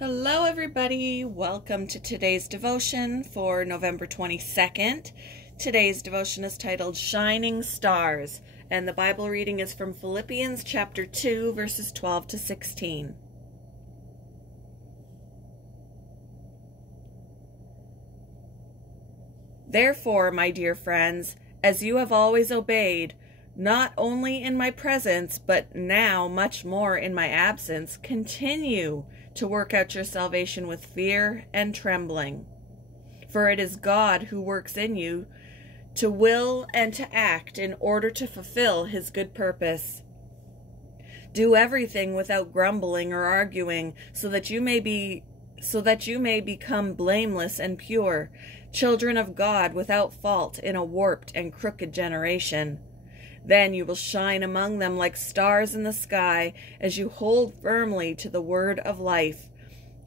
Hello, everybody. Welcome to today's devotion for November 22nd. Today's devotion is titled Shining Stars, and the Bible reading is from Philippians chapter 2, verses 12 to 16. Therefore, my dear friends, as you have always obeyed, not only in my presence, but now much more in my absence, continue to work out your salvation with fear and trembling. For it is God who works in you to will and to act in order to fulfill his good purpose. Do everything without grumbling or arguing, so that you may become blameless and pure, children of God without fault in a warped and crooked generation. Then you will shine among them like stars in the sky as you hold firmly to the word of life.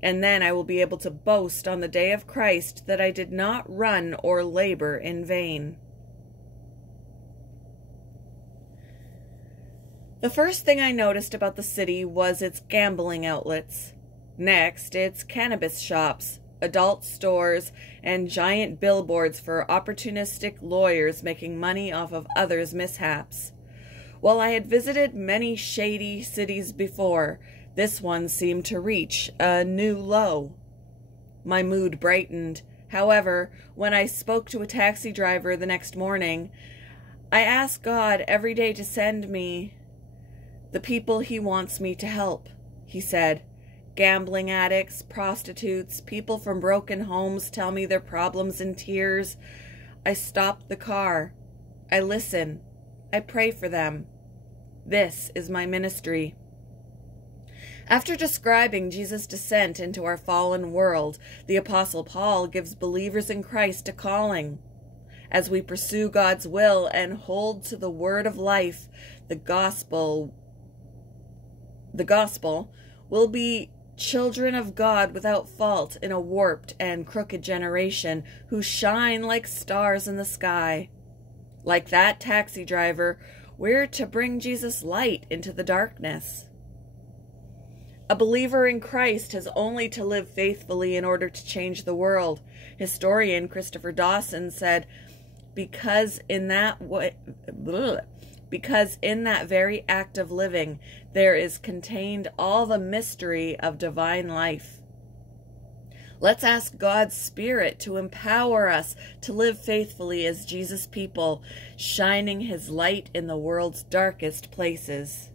And then I will be able to boast on the day of Christ that I did not run or labor in vain. The first thing I noticed about the city was its gambling outlets. Next, its cannabis shops, adult stores, and giant billboards for opportunistic lawyers making money off of others' mishaps. While I had visited many shady cities before, this one seemed to reach a new low. My mood brightened. However, when I spoke to a taxi driver the next morning, I asked God every day to send me the people he wants me to help. He said, gambling addicts, prostitutes, people from broken homes tell me their problems in tears. I stop the car. I listen. I pray for them. This is my ministry. After describing Jesus' descent into our fallen world, the Apostle Paul gives believers in Christ a calling. As we pursue God's will and hold to the word of life, the gospel will be children of God without fault in a warped and crooked generation who shine like stars in the sky. Like that taxi driver, we're to bring Jesus' light into the darkness. A believer in Christ has only to live faithfully in order to change the world. Historian Christopher Dawson said, because in that very act of living, there is contained all the mystery of divine life. Let's ask God's Spirit to empower us to live faithfully as Jesus' people, shining his light in the world's darkest places.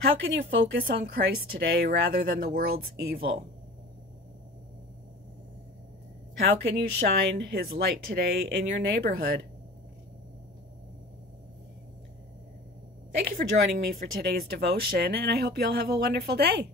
How can you focus on Christ today rather than the world's evil? How can you shine his light today in your neighborhood? Thank you for joining me for today's devotion, and I hope you all have a wonderful day.